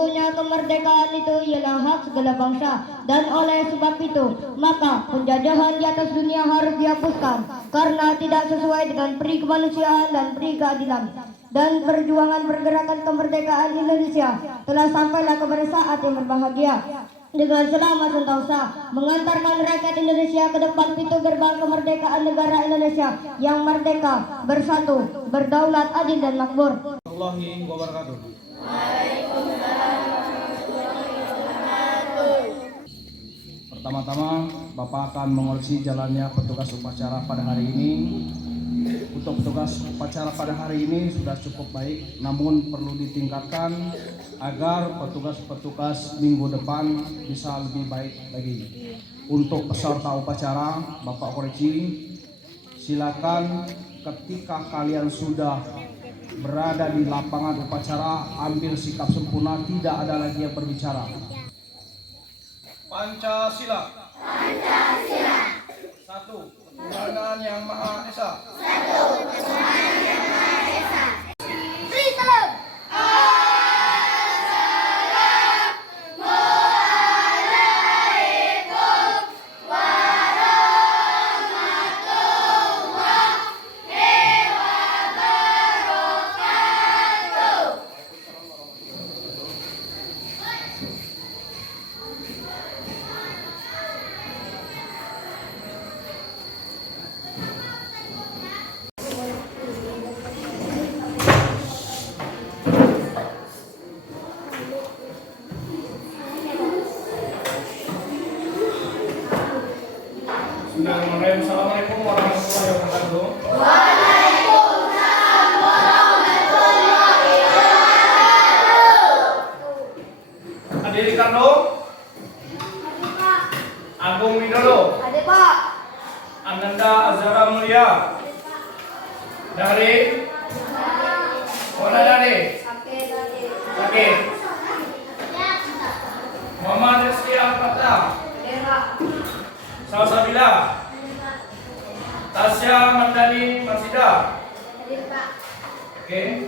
Sesungguhnya kemerdekaan itu ialah hak segala bangsa, dan oleh sebab itu maka penjajahan di atas dunia harus dihapuskan karena tidak sesuai dengan peri kemanusiaan dan peri keadilan. Dan perjuangan pergerakan kemerdekaan Indonesia telah sampailah kepada saat yang berbahagia dengan selamat sentosa mengantarkan rakyat Indonesia ke depan pintu gerbang kemerdekaan negara Indonesia yang merdeka, bersatu, berdaulat, adil dan makmur. Warahmatullahi wabarakatuh. Pertama-tama Bapak akan mengoreksi jalannya petugas upacara pada hari ini. Untuk petugas upacara pada hari ini sudah cukup baik, namun perlu ditingkatkan agar petugas-petugas minggu depan bisa lebih baik lagi. Untuk peserta upacara, Bapak koreksi, silakan ketika kalian sudah berada di lapangan upacara, ambil sikap sempurna, tidak ada lagi yang berbicara. Pancasila. Pancasila. Satu, Tuhan Yang Maha Esa. Satu, Tuhan Yang Maha Esa. Assalamualaikum warahmatullahi wabarakatuh. Waalaikumsalam warahmatullahi wabarakatuh. Adik Ricardo. Agung Widodo. Ada Pak. Ananda Azhara Mulia. Dari mana dari? Sakit. Muhammad Rizky Al-Fatah. Salsabila. Tasya Mandani Masida. Oke.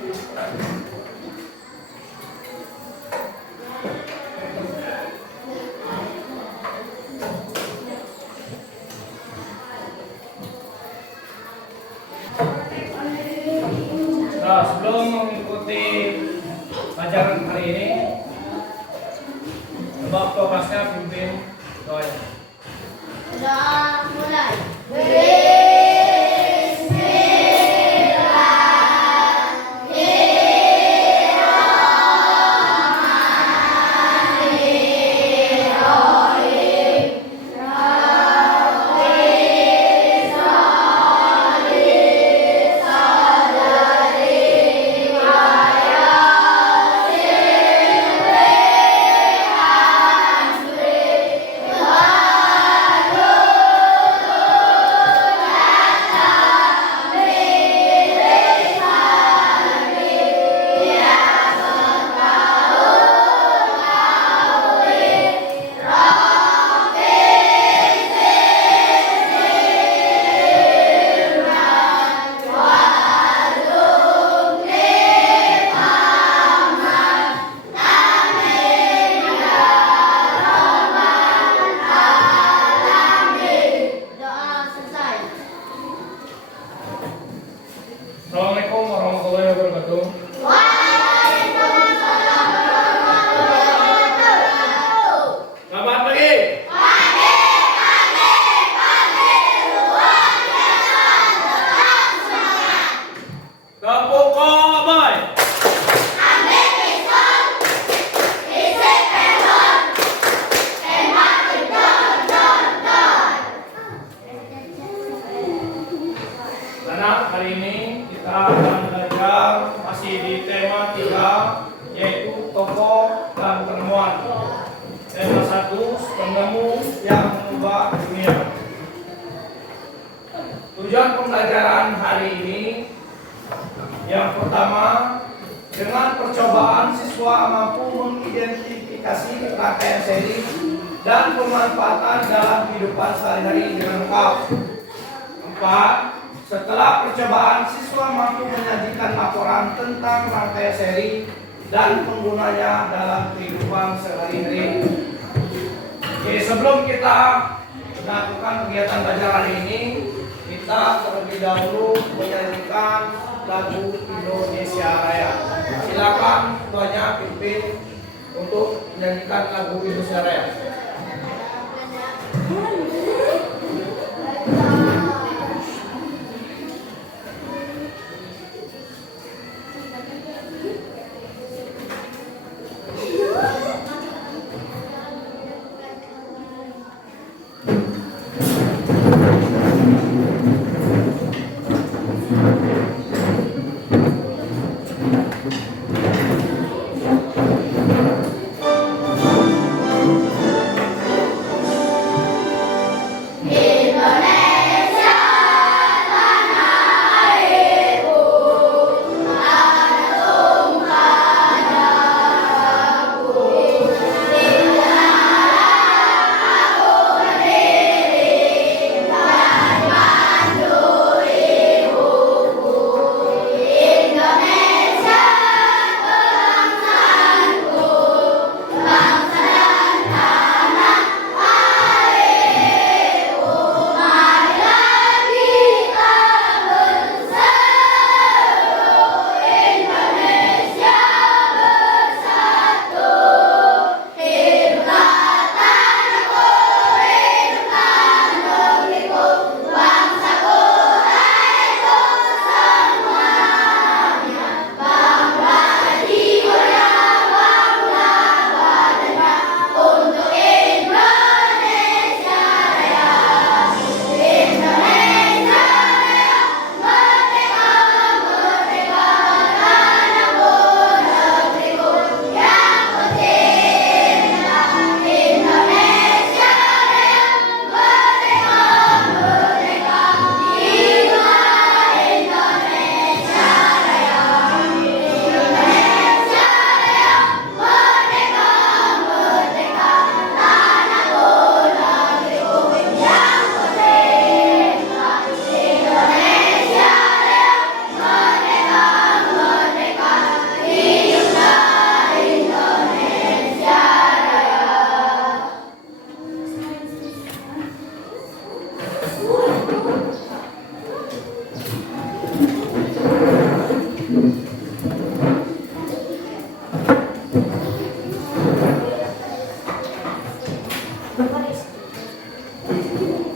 Nah, sebelum mengikuti pelajaran hari ini, coba kelasnya pimpin doa. Sudah mulai. Assalamualaikum warahmatullahi wabarakatuh. Waalaikumsalam warahmatullahi wabarakatuh. Selamat pagi. Luar biasa, tetap semangat. Kapoko Boy. Ambil pistol, isi pelon, tembak jedor. Anak, hari ini kita akan belajar masih di tema 3, yaitu tokoh dan penemuan. Tema 1, penemu yang mengubah dunia. Tujuan pembelajaran hari ini yang pertama, dengan percobaan siswa mampu mengidentifikasi rangkaian seri dan pemanfaatan dalam kehidupan sehari-hari dengan lengkap. 4. Setelah percobaan, siswa mampu menyajikan laporan tentang rangkaian seri dan penggunanya dalam kehidupan sehari-hari. Oke, sebelum kita melakukan kegiatan belajar hari ini, kita terlebih dahulu menyanyikan lagu Indonesia Raya. Silakan tuanya pimpin untuk menyanyikan lagu Indonesia Raya.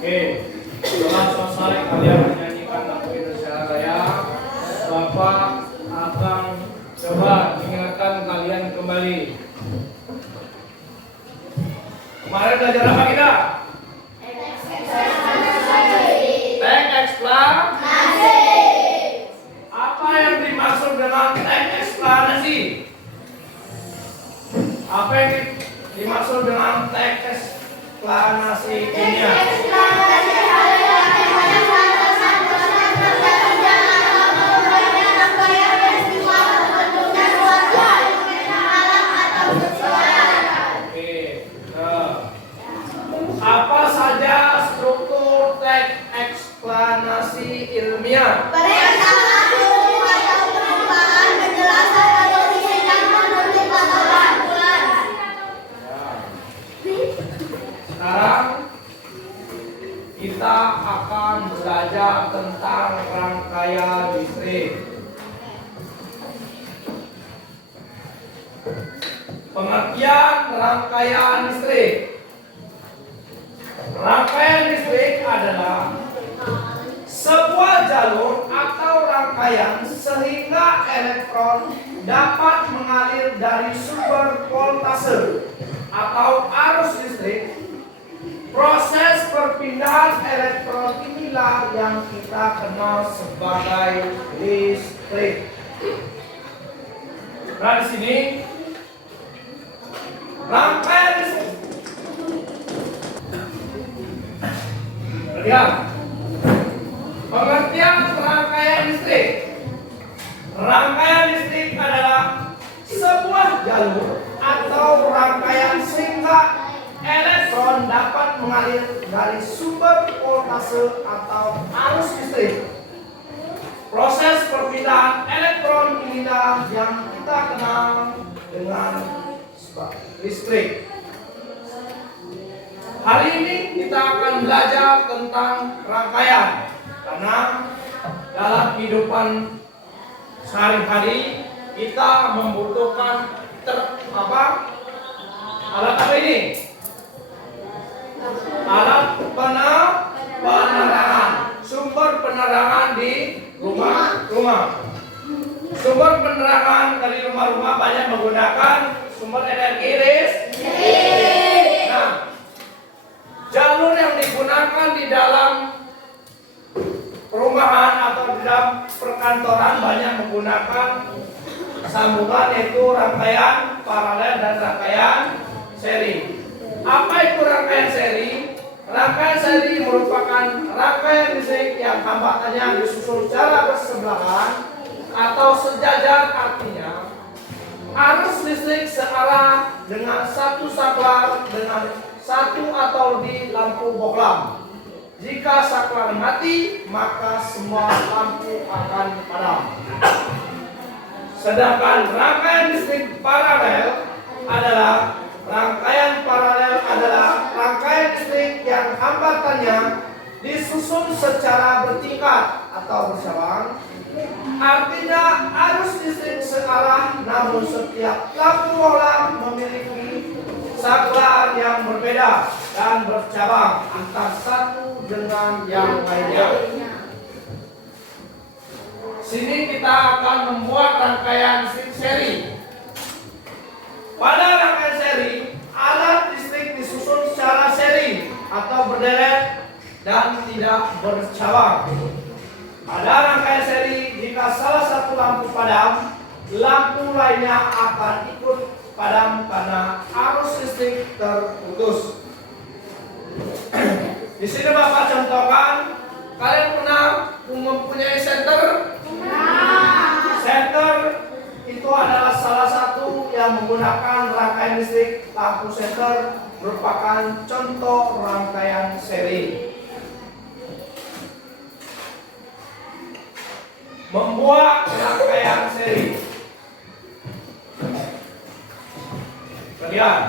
Oke, setelah selesai kalian menyanyikan lagu Indonesia Raya, Bapak akan coba ingatkan kalian kembali. Kemarin belajar apa kita? Teks eksplanasi. Apa yang dimaksud dengan teks eksplanasi? Apa yang dimaksud dengan teks eksplanasi ini? Apa saja struktur teks eksplanasi ilmiah? Sekarang kita akan belajar tentang rangkaian listrik. Pengertian rangkaian listrik. Rangkaian listrik adalah sebuah jalur atau rangkaian sehingga elektron dapat mengalir dari sumber voltase atau arus listrik. Proses perpindahan elektron inilah yang kita kenal sebagai listrik. Nah, di sini rangkaian listrik. Lihat, pengertian rangkaian listrik. Rangkaian listrik adalah sebuah jalur atau rangkaian sehingga elektron dapat mengalir dari sumber voltase atau arus listrik. Proses perpindahan elektron inilah yang kita kenal listrik. Hari ini kita akan belajar tentang rangkaian, karena dalam kehidupan sehari-hari kita membutuhkan alat apa ini? Alat penerangan, sumber penerangan di rumah. Sumber penerangan dari rumah-rumah banyak menggunakan sumber energi listrik. Nah, jalur yang digunakan di dalam perumahan atau di dalam perkantoran banyak menggunakan sambungan, yaitu rangkaian paralel dan rangkaian seri. Apa itu rangkaian seri? Rangkaian seri merupakan rangkaian listrik yang hambatannya disusun secara bersebelahan atau sejajar, artinya arus listrik searah dengan satu saklar dengan satu atau lebih lampu bohlam. Jika saklar mati, maka semua lampu akan padam. Sedangkan rangkaian listrik paralel adalah rangkaian listrik yang hambatannya disusun secara bertingkat atau bersambung. Artinya arus listrik searah, namun setiap lampu bohlam memiliki saklar yang berbeda dan bercabang antara satu dengan yang lainnya. Sini kita akan membuat rangkaian listrik seri. Pada rangkaian seri, alat listrik disusun secara seri atau berderet dan tidak bercabang. Pada rangkaian seri, jika salah satu lampu padam, lampu lainnya akan ikut padam karena arus listrik terputus. Di sini Bapak contohkan, kalian pernah mempunyai senter? Senter itu adalah salah satu yang menggunakan rangkaian listrik. Lampu senter merupakan contoh rangkaian seri. Membuat rangkaian seri. Kemudian,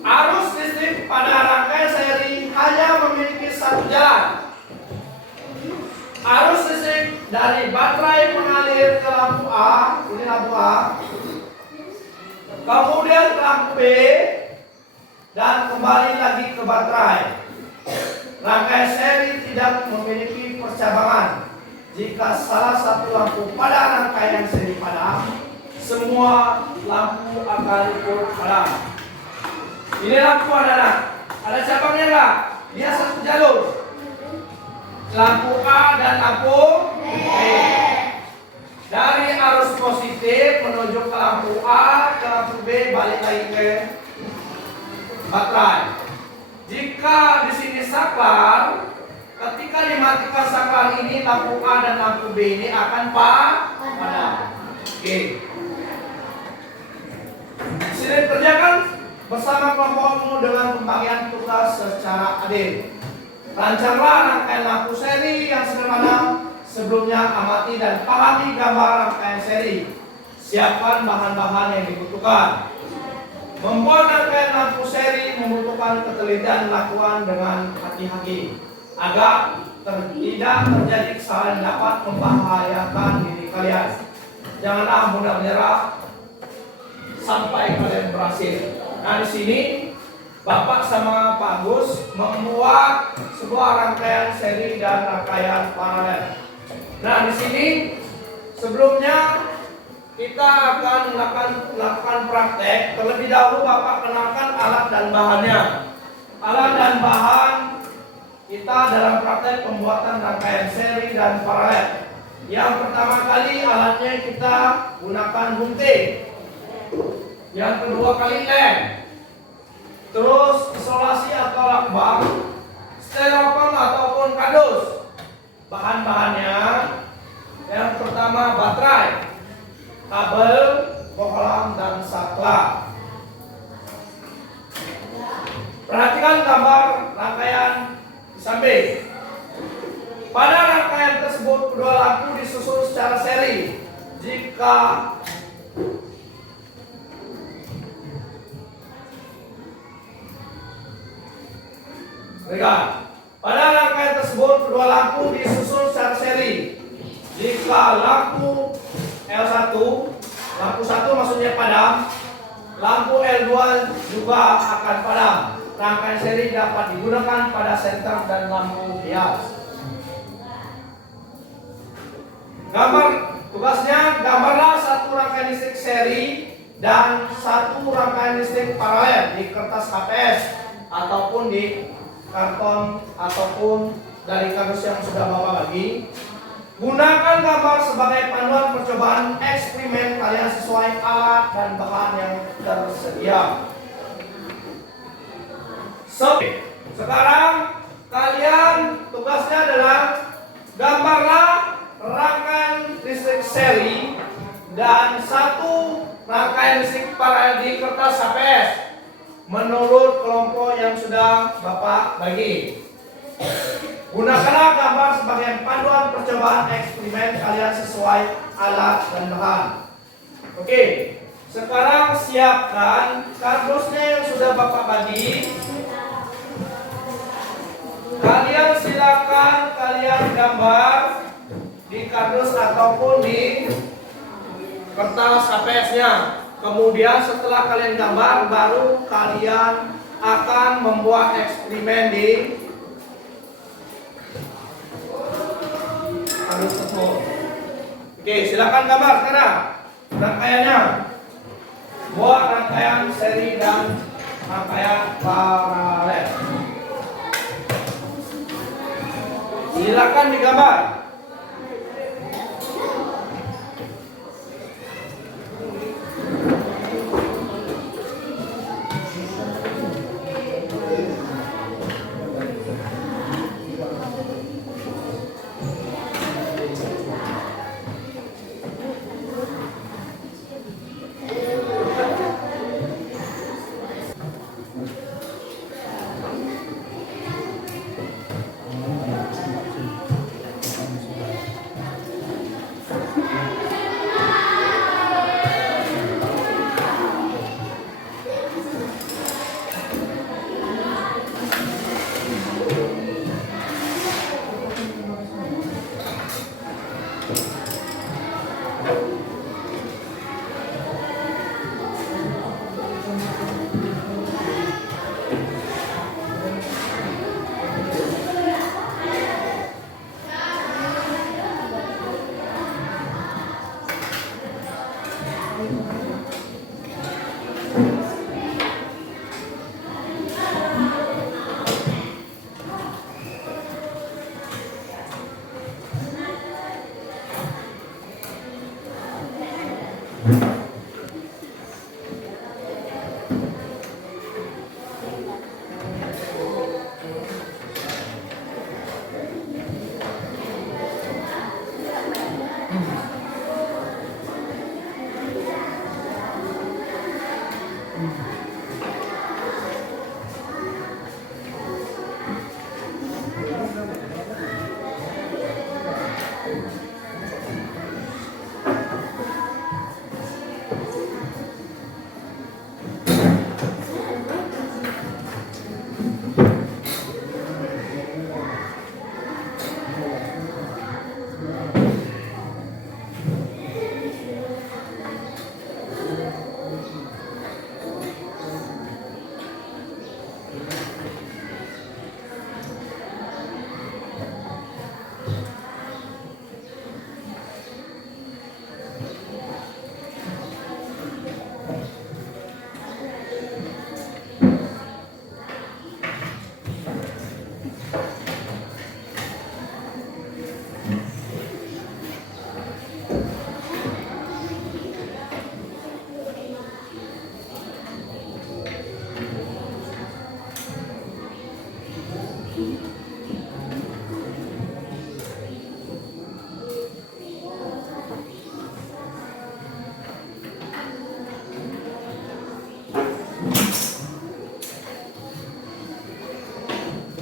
arus listrik pada rangkaian seri hanya memiliki satu jalan. Arus listrik dari baterai mengalir ke lampu A, ini lampu A, kemudian ke lampu B, dan kembali lagi ke baterai. Rangkaian seri tidak memiliki percabangan. Jika salah satu lampu pada rangkaian seri padam, semua lampu akan ikut padam. Ini lampu ada cabangnya enggak? Dia satu jalur. Lampu A dan lampu B. Dari arus positif menuju ke lampu A, ke lampu B, balik lagi ke baterai. Jika di sini saklar, ketika dimatikan saklar ini, lampu A dan lampu B ini akan padam. Oke. Sini kerjakan bersama kelompokmu dengan pembagian tugas secara adil. Rancanglah rangkaian lampu seri yang sederhana. Sebelumnya amati dan pahami gambar rangkaian seri. Siapkan bahan-bahan yang dibutuhkan. Membuat rangkaian lampu seri membutuhkan ketelitian dilakukan dengan hati-hati agar tidak terjadi kesalahan yang dapat membahayakan diri kalian. Janganlah mudah menyerah sampai kalian berhasil. Nah, di sini Bapak sama Pak Gus membuat sebuah rangkaian seri dan rangkaian paralel. Nah, di sini sebelumnya kita akan melakukan praktek. Terlebih dahulu Bapak kenalkan alat dan bahannya. Alat dan bahan kita dalam praktek pembuatan rangkaian seri dan paralel. Yang pertama kali alatnya kita gunakan gunting. Yang kedua kali lem. Terus isolasi atau lakbak, styrofoam ataupun kardus. Bahan-bahannya yang pertama baterai, kabel, bohlam, dan saklar. Perhatikan gambar rangkaian di samping. Pada rangkaian tersebut kedua lampu disusun secara seri. Jika Berikan. Pada rangkaian tersebut, kedua lampu disusun secara seri. Jika lampu L1, lampu 1 maksudnya padam, lampu L2 juga akan padam. Rangkaian seri dapat digunakan pada senter dan lampu hias. Gambar tugasnya, gambarlah satu rangkaian listrik seri dan satu rangkaian listrik paralel di kertas HPS ataupun di karton ataupun dari kardus yang sudah Bapak bagi. Gunakan gambar sebagai panduan percobaan eksperimen kalian sesuai alat dan bahan yang tersedia. Sekarang kalian tugasnya adalah gambarlah rangkaian listrik seri dan satu rangkaian listrik paralel di kertas HPS menurut kelompok yang sudah Bapak bagi. Gunakanlah gambar sebagai panduan percobaan eksperimen kalian sesuai alat dan bahan. Oke, sekarang siapkan kardusnya yang sudah Bapak bagi. Kalian silakan gambar di kardus ataupun di kertas HPS-nya. Kemudian setelah kalian gambar, baru kalian akan membuat eksperimen di kardus tersebut. Oke, silakan gambar sekarang rangkaiannya. Buat rangkaian seri dan rangkaian paralel. Silakan digambar.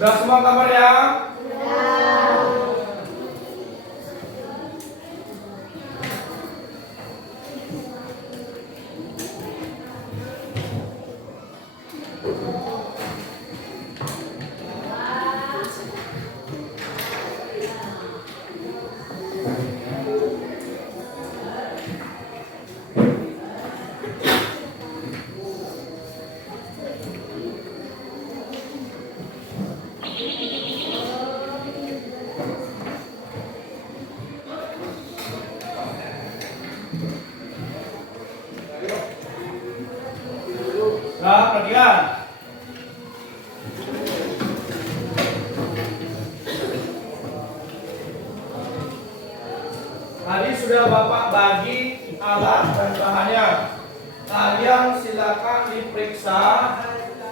Sudah semua gambar ya? perhatikan. Tadi sudah Bapak bagi alat dan bahannya. Kalian silakan diperiksa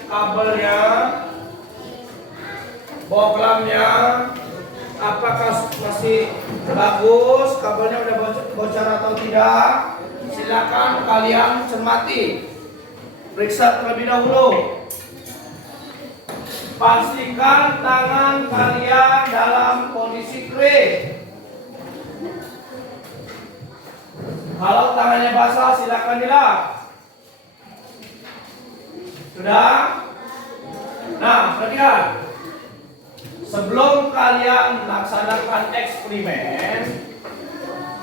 kabelnya, boklamnya, apakah masih bagus, kabelnya udah bocor atau tidak. Silakan kalian cermati, periksa terlebih dahulu. Pastikan tangan kalian dalam kondisi kering. Kalau tangannya basah, silakan dilap. Sudah? Nah, perhatikan. Sebelum kalian melaksanakan eksperimen,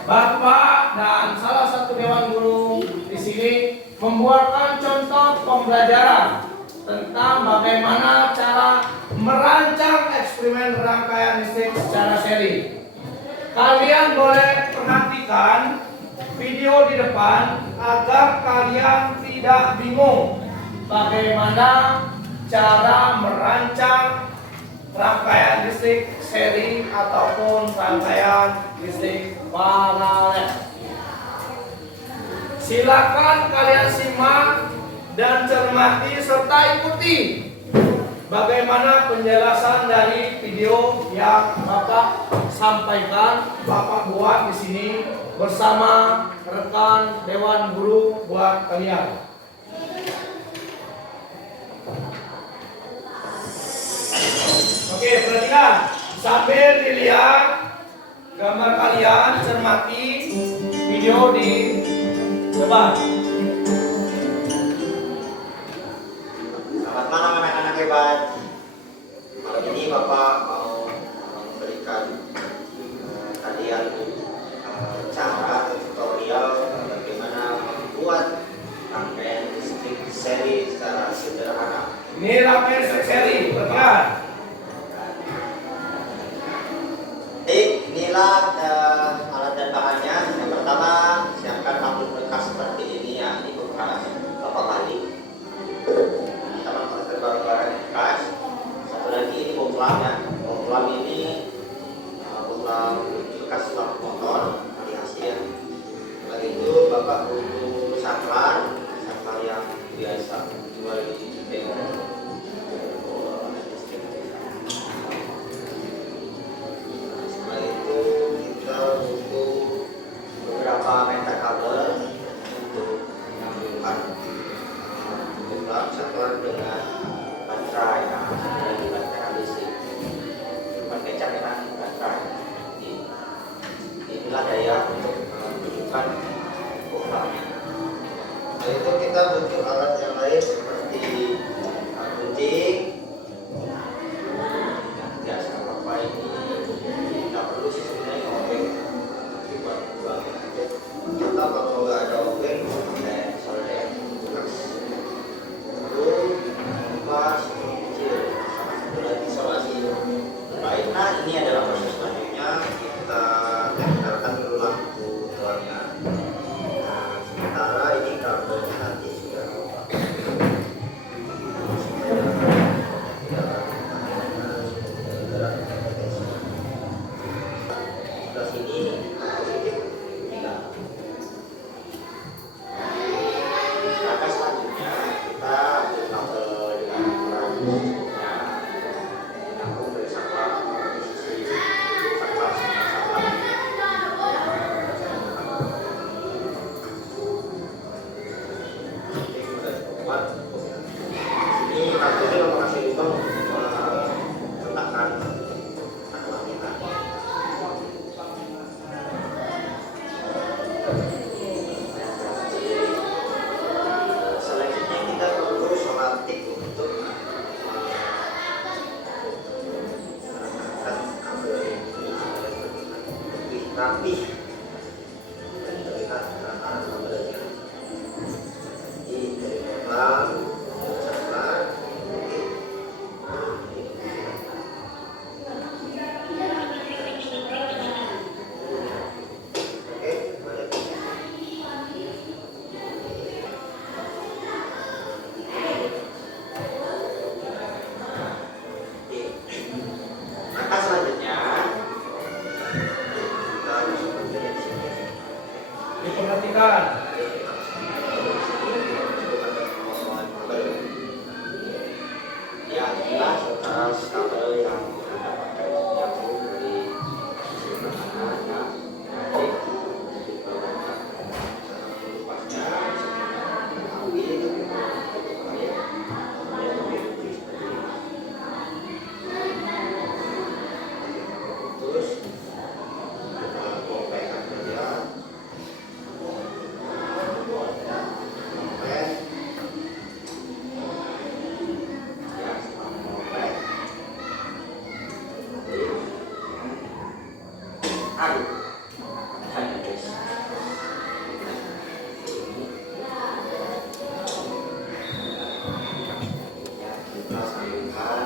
Bapak dan salah satu dewan guru di sini membuatkan contoh pembelajaran tentang bagaimana cara merancang eksperimen rangkaian listrik secara seri. Kalian boleh perhatikan video di depan agar kalian tidak bingung bagaimana cara merancang rangkaian listrik seri ataupun rangkaian listrik paralel. Silakan kalian simak dan cermati serta ikuti bagaimana penjelasan dari video yang Bapak sampaikan, Bapak buat di sini bersama rekan dewan guru buat kalian. Oke, perhatikan. Sambil dilihat gambar kalian, cermati video di depan. Selamat malam anak-anak hebat. Malam ini Bapak mau memberikan kalian cara tutorial bagaimana membuat rangkaian listrik seri secara sederhana. Ini rangkaian listrik seri, perhatikan. Inilah alat dan bahannya. Yang pertama, siapkan tabung bekas seperti ini ya. Ini bekas Bapak balik. Kita menggunakan barang-barang bekas. Satu lagi ini boklam ya. Boklam ini boklam bekas lampu motor variasi ya. Setelah itu Bapak butuh saklar yang biasa jual di tengah. Setelah itu kita butuh beberapa meter kabel untuk menyambungkan boklam saklar dengan baterai ya, dari baterai listrik. Pakai cairan baterai. Inilah daya untuk menghidupkan boklam. Setelah itu kita butuh alat yang lain seperti gunting. Biasa Bapak ini tidak perlu sih sebenarnya obeng, buat buangin aja. Atau kalau nggak ada obeng, pakai solder bekas. Lalu kupas kecil, sama satu lagi isolasi. Baik, nah ini adalah proses selanjutnya. Kita tempelkan dulu lampu luarnya. Sementara ini kabelnya nanti sudah sebelah sini positif tidak. Maka selanjutnya kita ambil kabel dengan ukuran nyambung dari saklar di sisi saklar saklar. Ini kartunya Bapak kasih lubang untuk meletakkan saklarnya. Selanjutnya kita perlu solatik untuk menggunakan kabel ini lebih rapi dan terlihat rata kabelnya. Ini dari boklam saklar. Oke, balik. Aduh, hanya guys. Ya, kita sambungkan.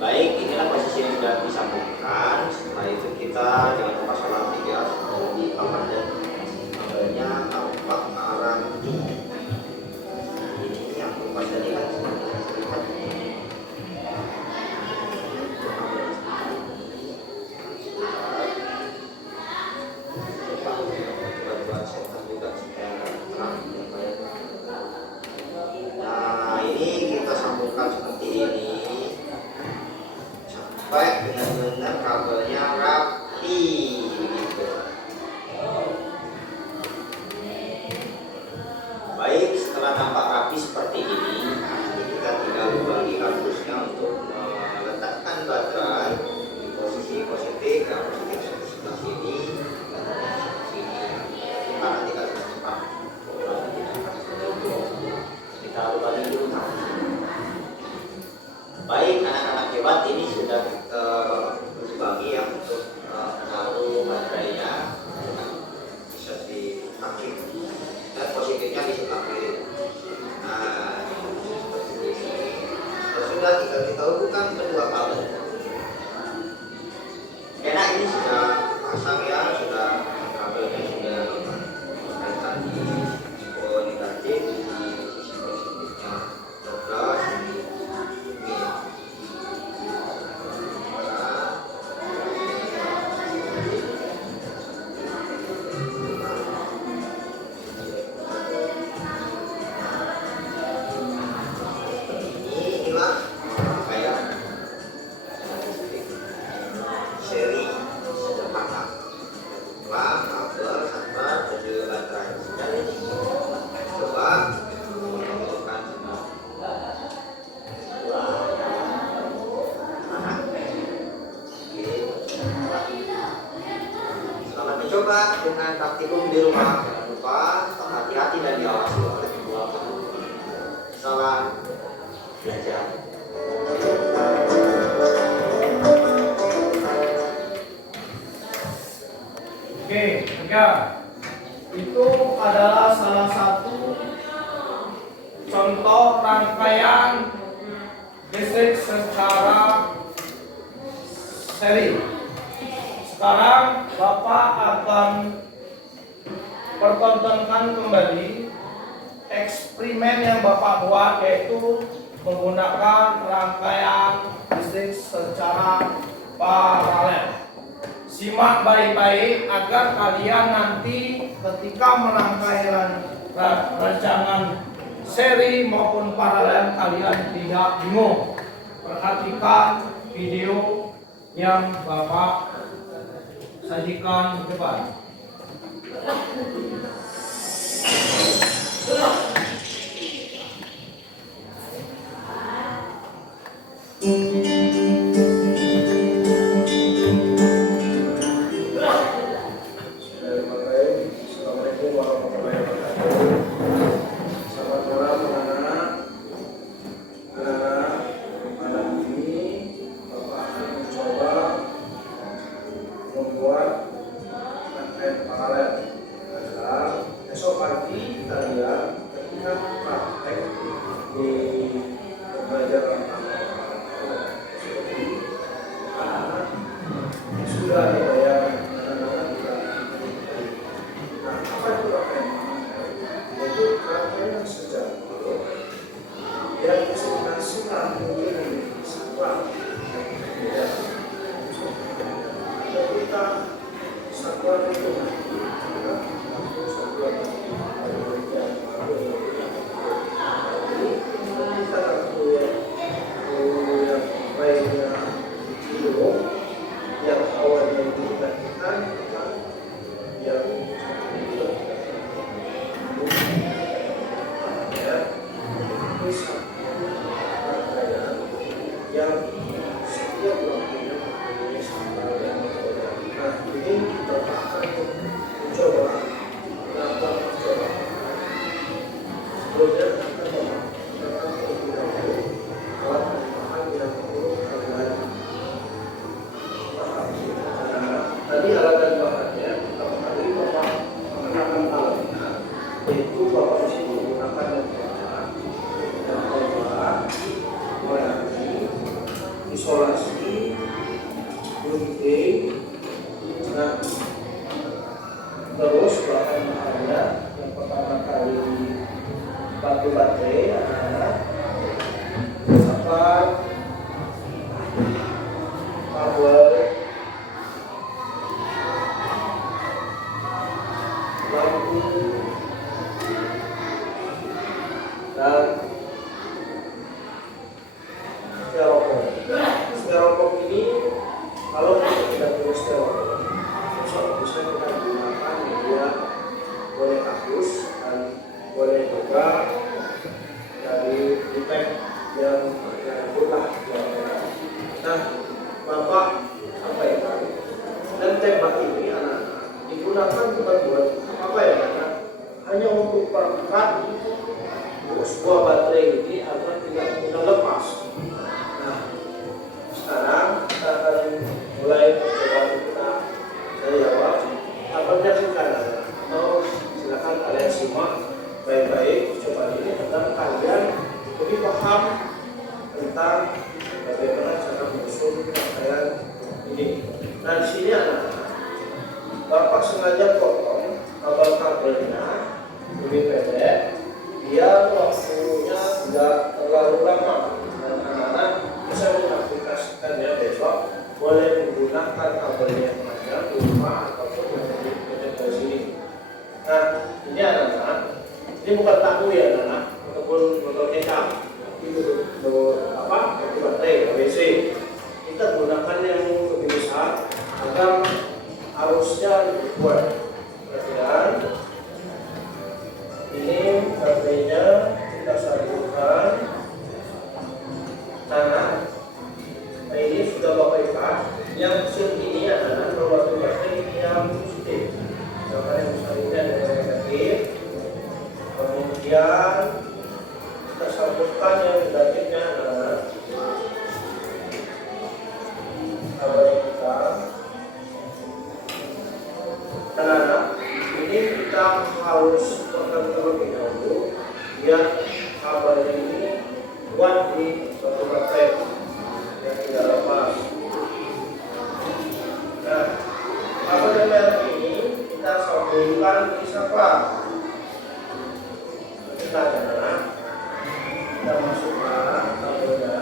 Baik, inilah posisi yang sudah disambungkan. Setelah itu kita jangan lupa sholat 3 di kamar dan kabarnya tampak ke arah ini yang lupa tadi kan. Nah, ini kita sambungkan seperti ini sampai benar-benar kabelnya rapi gitu. Baik, setelah nampak rapi seperti ini, kita tinggal bagi kardusnya untuk meletakkan baterai di posisi positif dan positif sebelah sini dan sini. Kita nanti kasih cepat. Kita bagi dulu. Baik, anak-anak hebat, ini sudah bagi ya untuk menaruh baterainya bisa dipakai dan positifnya di sebelah kiri. Nah, seperti ini. Kalau sudah kita hubungkan kedua kabel. Enak, ini sudah pasang ya, sudah kabelnya sudah kaitan di sisi negatif, di sisi positifnya 12. Seri sederhana, kabel, sampai dan juga baterai. Dan coba menentukan selamat mencoba dengan praktikum di rumah. Jangan lupa tetap hati-hati dan diawasi oleh kedua orang tua. Salam belajar. Oke, tiga. Itu adalah salah satu contoh rangkaian listrik secara seri. Sekarang Bapak akan pertontonkan kembali eksperimen yang Bapak buat, yaitu menggunakan rangkaian listrik secara paralel. Simak baik-baik agar kalian nanti ketika merangkai rancangan seri maupun paralel kalian tidak bingung. Perhatikan video yang Bapak sajikan di depan. yang itulah. Nah, Bapak sampaikan dan tembak ini anak-anak digunakan bukan buat apa ya anak, hanya untuk perekat sebuah baterai ini agar tidak mudah lepas. Nah, sekarang kita akan mulai percobaan kita dari awal. Apa menyaksikan atau silakan kalian simak baik-baik percobaan ini agar kalian lebih paham tentang bagaimana cara menyusun rangkaian ini. Nah, di sini anak-anak, Bapak sengaja potong kabel-kabelnya lebih pendek biar waktunya tidak terlalu lama dan anak-anak bisa mengaplikasikannya besok. Boleh menggunakan kabelnya yang panjang di rumah ataupun yang lebih pendek dari sini. Nah, ini anak-anak, ini bukan tahu ya anak-anak, ataupun botol kecap. Itu baterai ABC. Kita gunakan yang lebih besar agar arusnya lebih kuat. Kemudian ini baterainya kita sambungkan. Nah, ini sudah Bapak ikat. Yang mesin ini adalah roda baterai yang positif. Misalkan yang misalnya ada negatif. Kemudian kita sambungkan yang negatifnya adalah kabel kita. Anak-anak, ini kita harus tekan terlebih dahulu biar kabel ini kuat di suatu baterai yang tidak lepas. Nah, kabel merah ini kita sambungkan di saklar. Kita anak-anak, kita masukkan kabelnya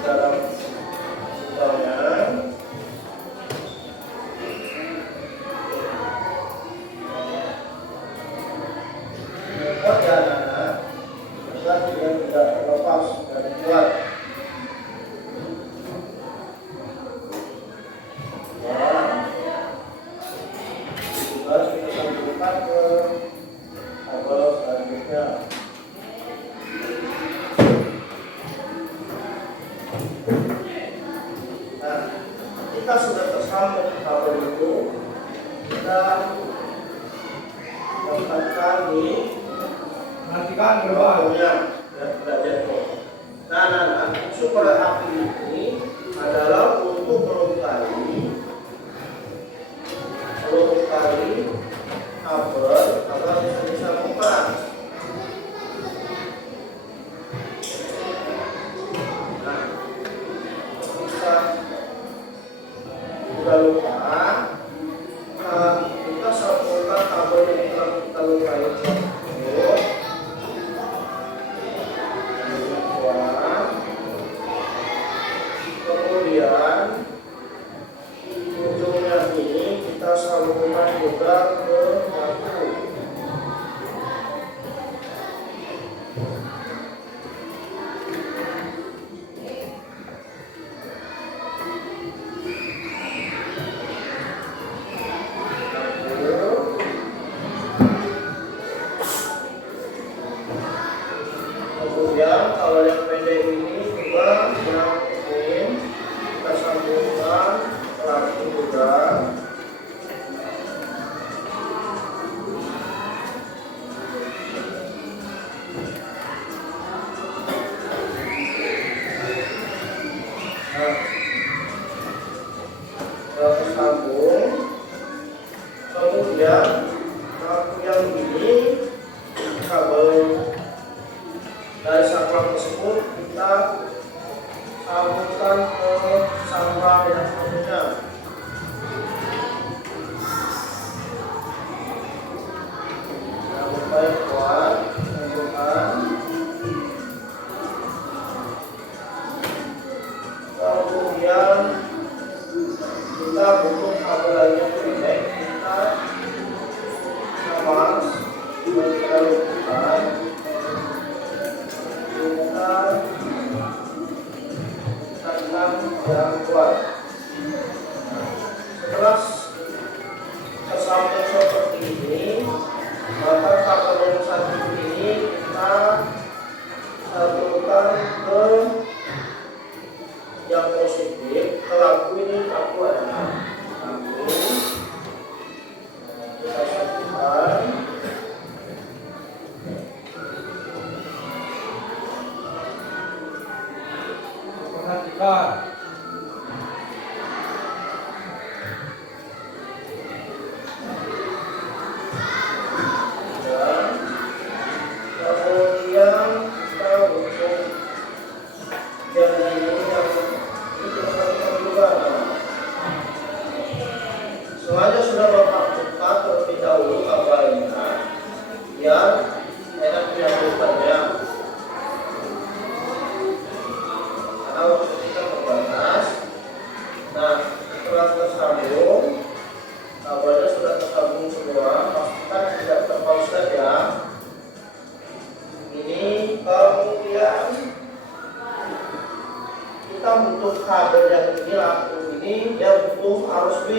dalam lubangnya. Kuat ya anak-anak, agar dia tidak terlepas dan kuat. Harus kita sambungkan ke kabel selanjutnya. Nah, kita sudah tersambung kabel itu, kita letakkan di Perhatikan berdoa. ya, tidak jatuh. Nah, anak-anak, super api ini adalah untuk melukari kabel agar bisa disambungkan. Nah, bisa sudah luka, kita sambungkan kabel yang telah kita lukai dulu. Kemudian ujungnya ini kita sambungkan juga ke batu. Kemudian kalau yang pendek ini juga yang ini kita sambungkan lagi juga. Nah, sambung. Kemudian yang ini kabel dari saklar tersebut kita sambungkan ke saklar yang satunya. Yang baik kuat, sambungkan. Kemudian kita butuh kabel lainnya pendek, kita sama kita lakukan. Kita Kar. Kemudian kita untuk yang ini yang kita lakukan juga. Sengaja sudah Bapak buka terlebih dahulu kabarnya, biar enak menyambungkannya. Karena waktu kita terbatas. Nah, setelah tersambung, kabarnya sudah tersambung semua. Pastikan tidak terpause ya. Ini kemudian kita butuh kabel yang ini, lampu ini dia butuh arus B.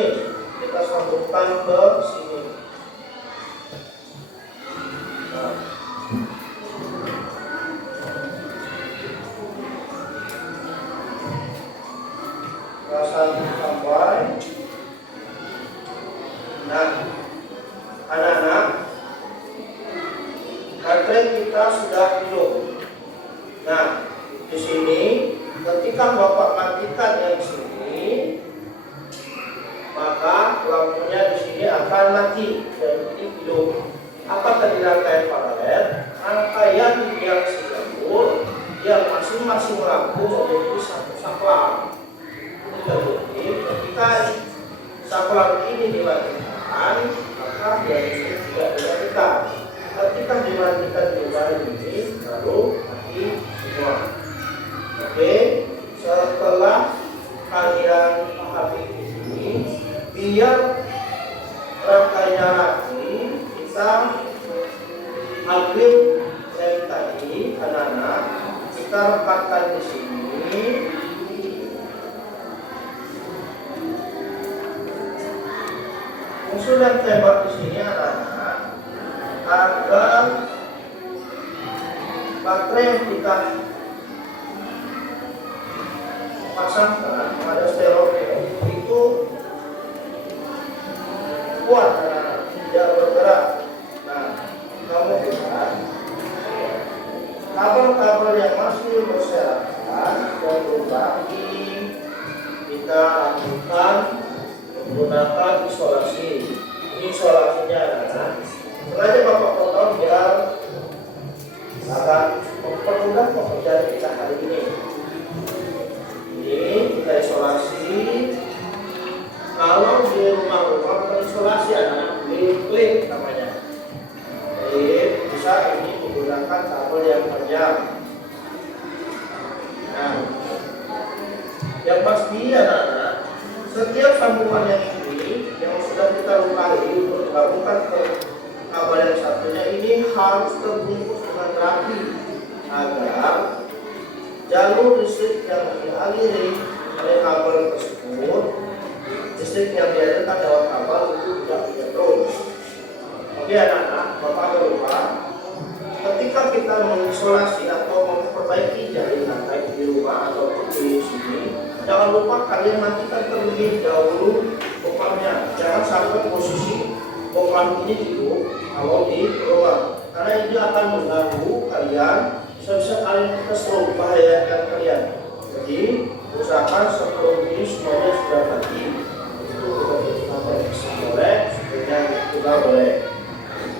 Kita sambungkan ke sini. Nah, sampai. Nah, anak-anak, baterai kita sudah hidup. Nah, di sini ketika Bapak matikan yang sini, maka lampunya di sini akan mati dan ini hidup. Apa tadi rangkaian paralel? Rangkaian yang singapur yang masing-masing lampu memiliki satu saklar. Ini terbukti ketika saklar ini dimatikan, maka dia tidak dimatikan. Ketika dimatikan ini, lalu mati semua. Oke, setelah kalian pahami ini, biar rangkaian rapi, kita ambil dari tadi, anak-anak, kita rekatkan di sini. Usul yang tembak di sini anak-anak, agar baterai yang kita pasangkan pada stereo itu kuat, tidak bergerak. Nah, kemudian kabel-kabel yang masih berserakan dan berbagi kita lakukan menggunakan isolasi. Ini isolasinya adalah sengaja Bapak potong biar akan mempermudah pekerjaan kita hari ini. Ini kita isolasi. Kalau di rumah-rumah bukan isolasi, anak klip namanya. Klip bisa ini menggunakan kabel yang panjang. Nah, yang pasti anak-anak, setiap sambungan yang ini yang sudah kita lukai untuk digabungkan ke kabel yang satunya ini harus terbungkus dengan rapi agar jalur listrik yang dialiri oleh kabel tersebut, listrik yang dialirkan lewat kabel itu tidak terus. Oke anak-anak, Bapak jangan lupa ketika kita mengisolasi atau memperbaiki jaringan baik di rumah ataupun di sini, jangan lupa kalian matikan terlebih dahulu bomnya. Jangan sampai posisi bom lampu ini hidup kalau di rumah, karena ini akan mengganggu kalian. Bisa kalian keseluruh bahayakan kalian. Jadi usahakan sebelum ini semuanya sudah mati. Itu kita boleh, sebenarnya juga boleh.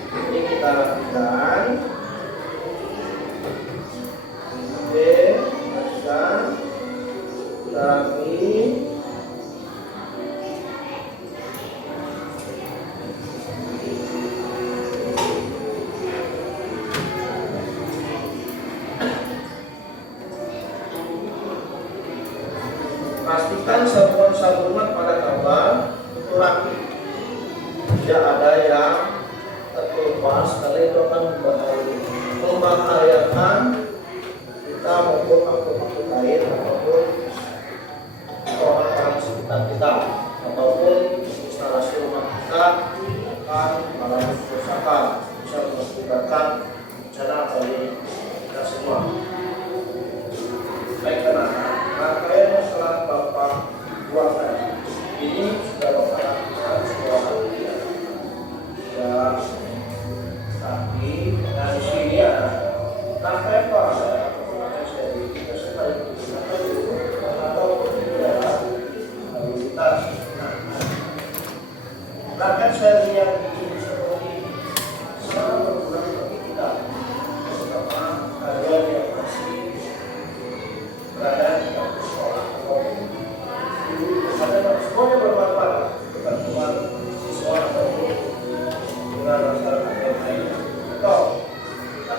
Ini kita lakukan. Oke, lakukan. Kita lagi. Pastikan sambungan pada kabel itu rapi, tidak ada yang terkelupas karena itu akan membahayakan kita maupun makhluk-makhluk lain ataupun orang-orang sekitar kita ataupun instalasi rumah kita akan mengalami kerusakan, bisa mengakibatkan bencana bagi kita semua. Baik anak-anak, rangkaian yang setelah Bapak buat tadi ini sudah Bapak lakukan semua ya. Tapi dari sini ada rangkaian paralel atau rangkaian seri kita sekali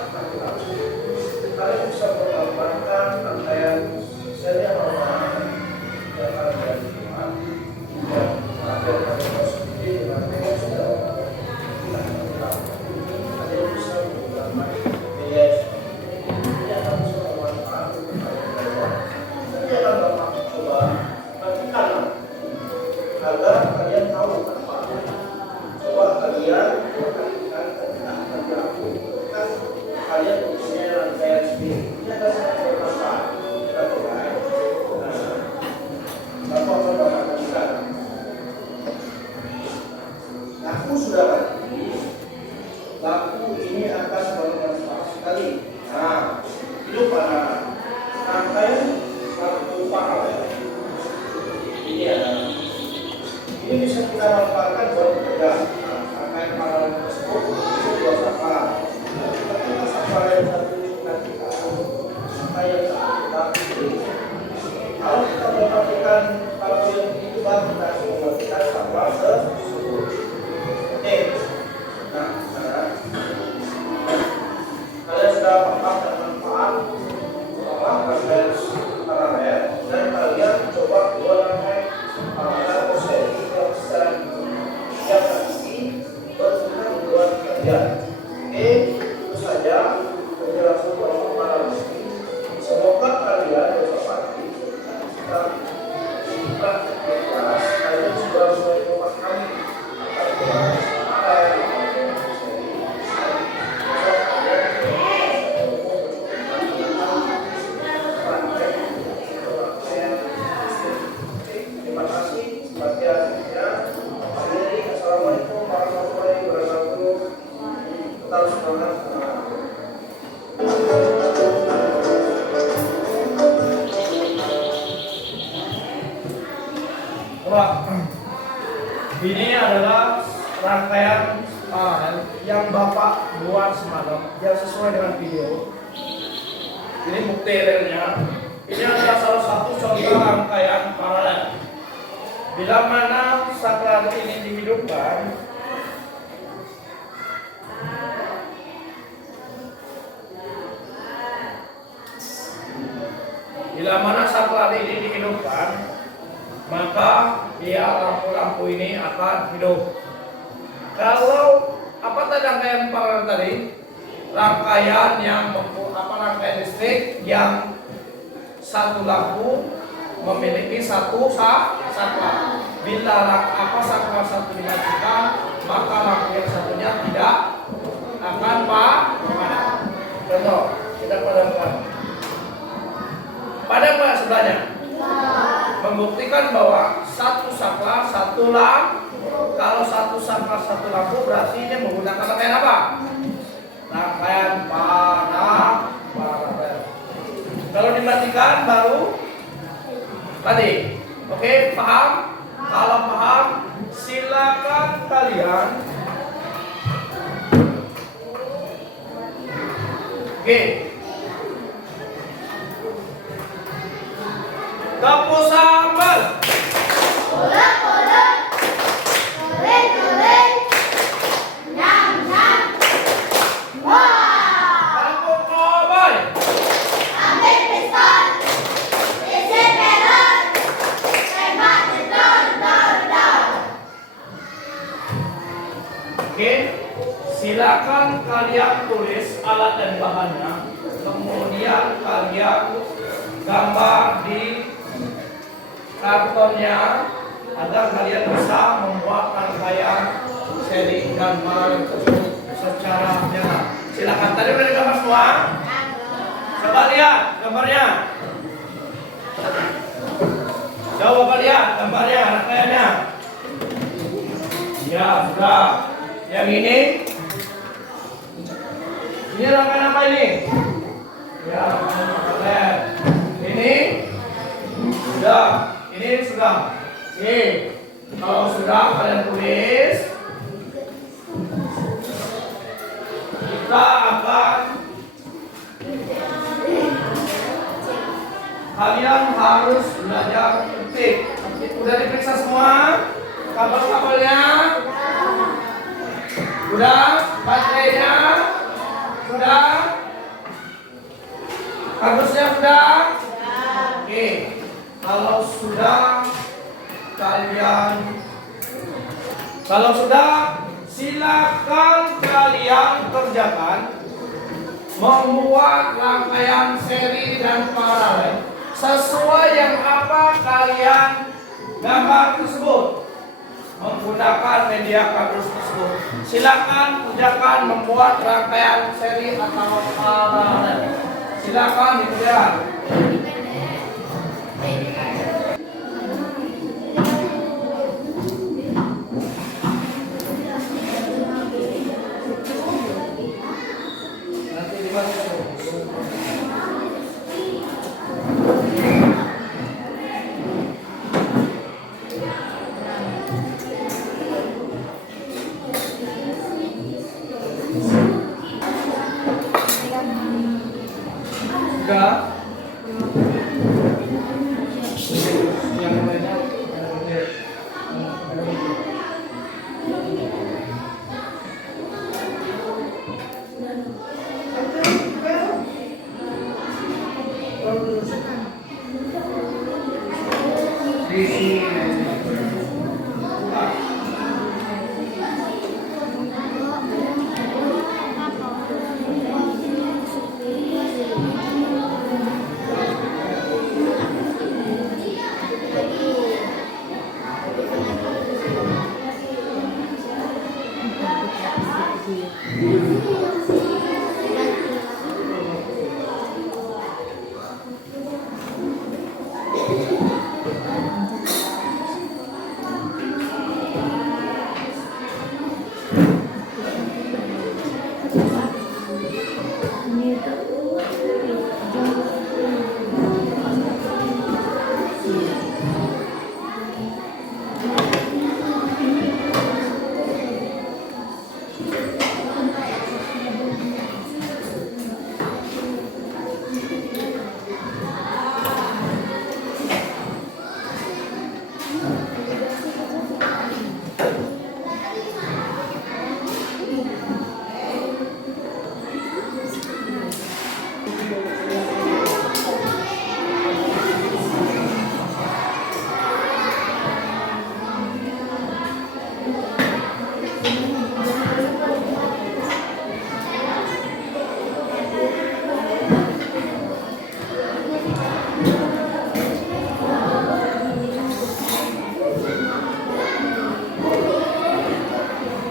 Kalian bisa menggambarkan rangkaian seri apa yang kalian lihat yang akhir kalian sendiri dengan yang sudah kalian bisa menggambarkan biaya ini akan bisa bermanfaat untuk kalian. Nanti akan Bapak coba bagikan agar kalian tahu apa. Coba kalian perhatikan kalian punya rangkaian sendiri. Ini akan sangat bermanfaat. Kita mulai. Bapak akan bagikan. Laku sudah tadi. Laku ini akan bermanfaat sekali. Nah, itu pada rangkaian laku paralel. Ini adalah ini bisa kita manfaatkan buat bekerja. Rangkaian paralel tersebut itu dua saklar. Saklar yang satu nanti saklar yang satu pilih. Kalau kita memperhatikan kalau yang itu baru kita memperhatikan saklar tersebut. Oke. Nah, sekarang kalian sudah paham dan manfaat bahwa rangkaian paralel dan kalian coba buat rangkaian paralel seri yang secara yang nanti berguna membuat kalian. Oke, itu saja penjelasan bahwa paralel ini. Semoga kalian besok pagi kita praktik kelas kalian sudah mulai memahami akan paralel seri. Besok kalian terima kasih. Assalamualaikum warahmatullahi wabarakatuh. Tetap semangat. Ini adalah rangkaian paralel yang Bapak buat semalam yang sesuai dengan video. Ini bukti realnya. Ini adalah salah satu contoh rangkaian paralel. Bila mana saklar ini dihidupkan, maka dia lampu-lampu ini akan hidup. Kalau apa tadi rangkaian paralel tadi? Rangkaian yang rangkaian listrik yang satu lampu memiliki satu saklar. Bila saklar satu dimatikan, maka lampu yang satunya tidak akan padam. Contoh, kita padamkan. Padam nggak sebelahnya? Membuktikan bahwa satu saklar satu lampu. Kalau satu saklar satu lampu berarti ini menggunakan rangkaian apa? Rangkaian paralel. Kalau dimatikan baru tadi. Oke, paham? Kalau paham, silakan kalian. Oke. Dapur sambal. Oleh, goreng, nyam. Wah. Dapur koboi. Ambil pistol, isi pelon, tembak jedor. Oke, silakan kalian tulis alat dan bahannya, kemudian kalian gambar di kartonnya agar kalian bisa membuat rangkaian seri gambar tersebut secara nyata. Silakan, tadi udah digambar semua? Coba lihat gambarnya. Coba lihat gambarnya, rangkaiannya. Ya, sudah. Yang ini rangkaian apa ini? Ya, rangkaian. Ini sudah. Oke, kalau sudah kalian tulis, kita akan kalian harus belajar ketik. Udah diperiksa semua kabel-kabelnya? Udah? Baterainya? Sudah? Kardusnya sudah? Oke. Kalau sudah silakan kalian kerjakan membuat rangkaian seri dan paralel sesuai yang apa kalian gambar tersebut menggunakan media kardus tersebut. Silakan kerjakan membuat rangkaian seri atau paralel. Silakan dikerjakan. Nanti dibantu. Enggak. Yang lainnya di sini.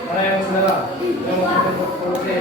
Mana yang saudara? Yang mau fotokopi?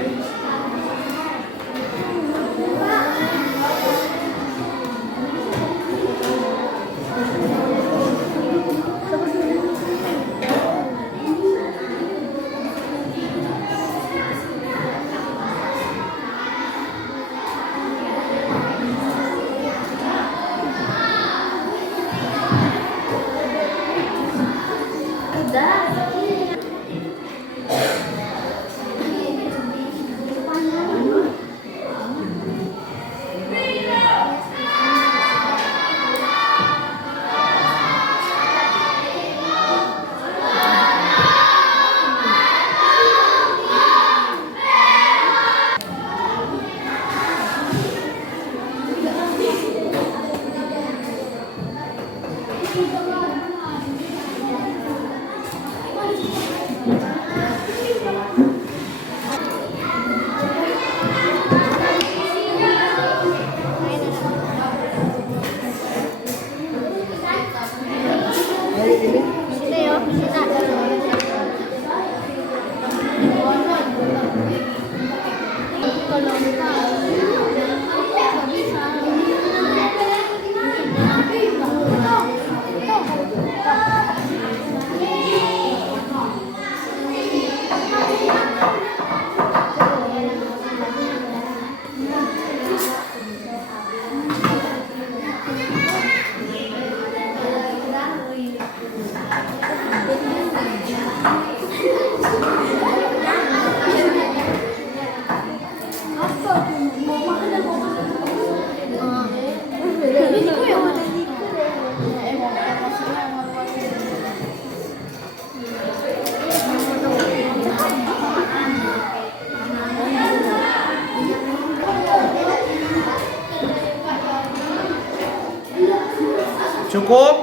Cukup?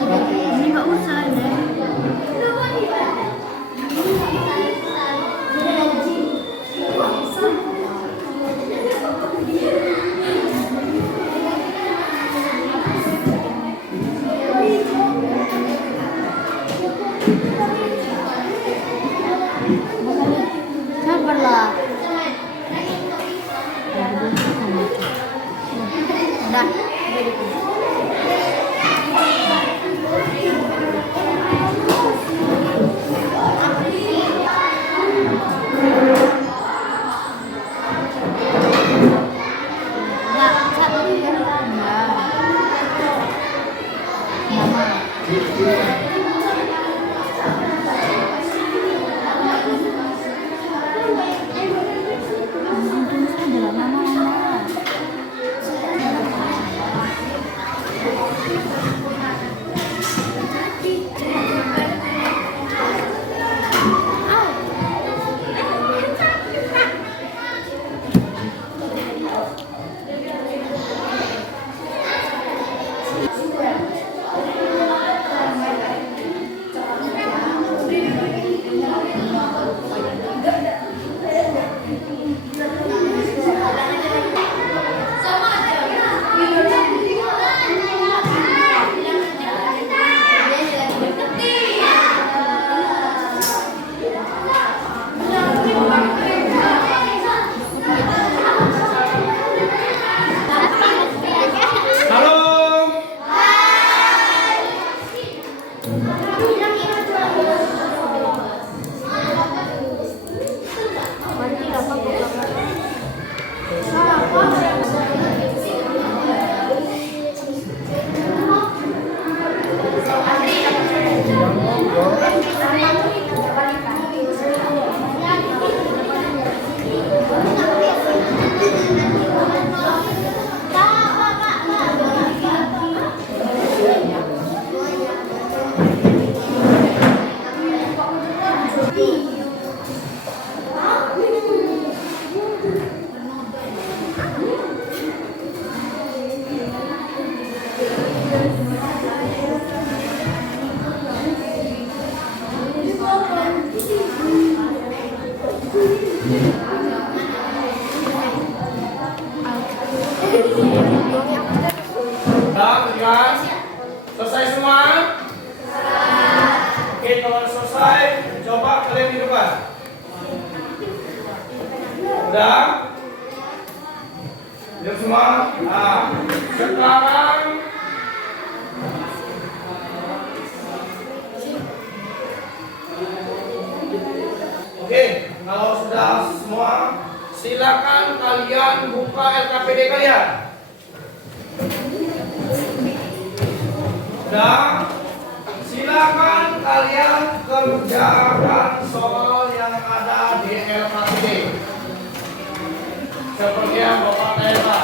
Ini nggak usah deh. Sabarlah. Dah. Udah, selesai semua? Oke, kalau selesai, coba kalian di depan. Udah? Lihat semua? Nah, sekarang oke, kalau sudah semua, silakan kalian buka LKPD kalian. Udah, silakan kalian kerjakan soal yang ada di LKPD. Seperti yang Bapak Tera.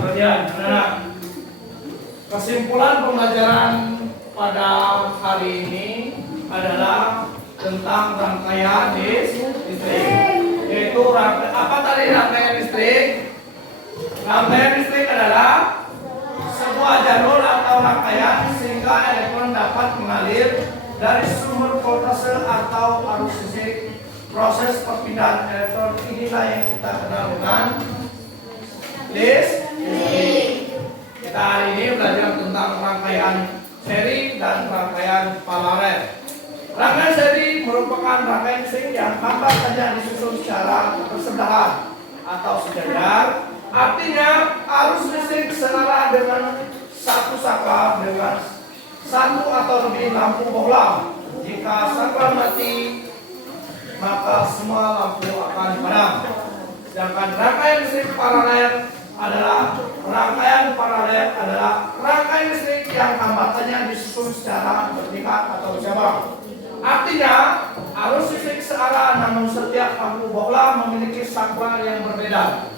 perhatian, anak-anak. Kesimpulan pembelajaran pada hari ini adalah tentang rangkaian listrik. Yaitu apa tadi rangkaian listrik? Rangkaian listrik adalah sebuah jalur atau rangkaian sehingga elektron dapat mengalir dari sumber voltase atau arus listrik. Proses perpindahan elektron inilah yang kita kenal dengan listrik. Kita hari ini belajar tentang rangkaian seri dan rangkaian paralel. Rangkaian seri merupakan rangkaian listrik yang hambatannya disusun secara bersebelahan atau sejajar. Artinya arus listrik searah dengan satu saklar dengan satu atau lebih lampu bohlam. Jika saklar mati, maka semua lampu akan padam. Sedangkan rangkaian listrik paralel adalah rangkaian listrik yang hambatannya disusun secara bertingkat atau bercabang. Artinya arus listrik searah namun setiap lampu bohlam memiliki saklar yang berbeda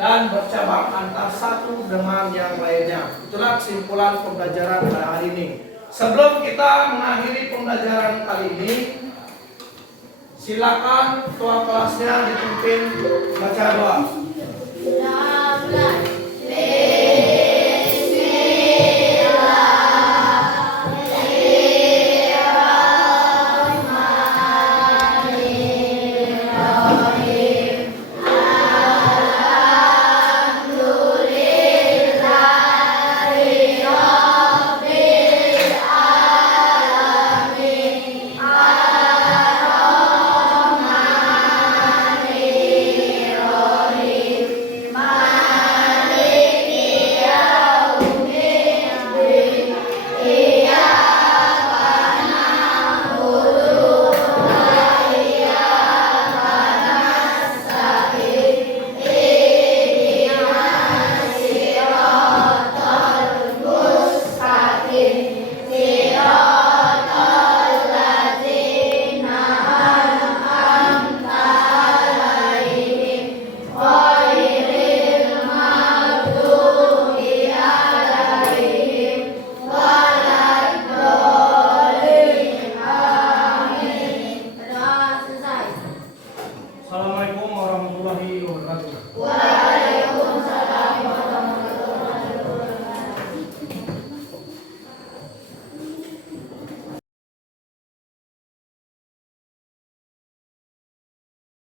dan bercabang antar satu dengan yang lainnya. Itulah kesimpulan pembelajaran pada hari ini. Sebelum kita mengakhiri pembelajaran kali ini, silakan ketua kelasnya dipimpin baca doa.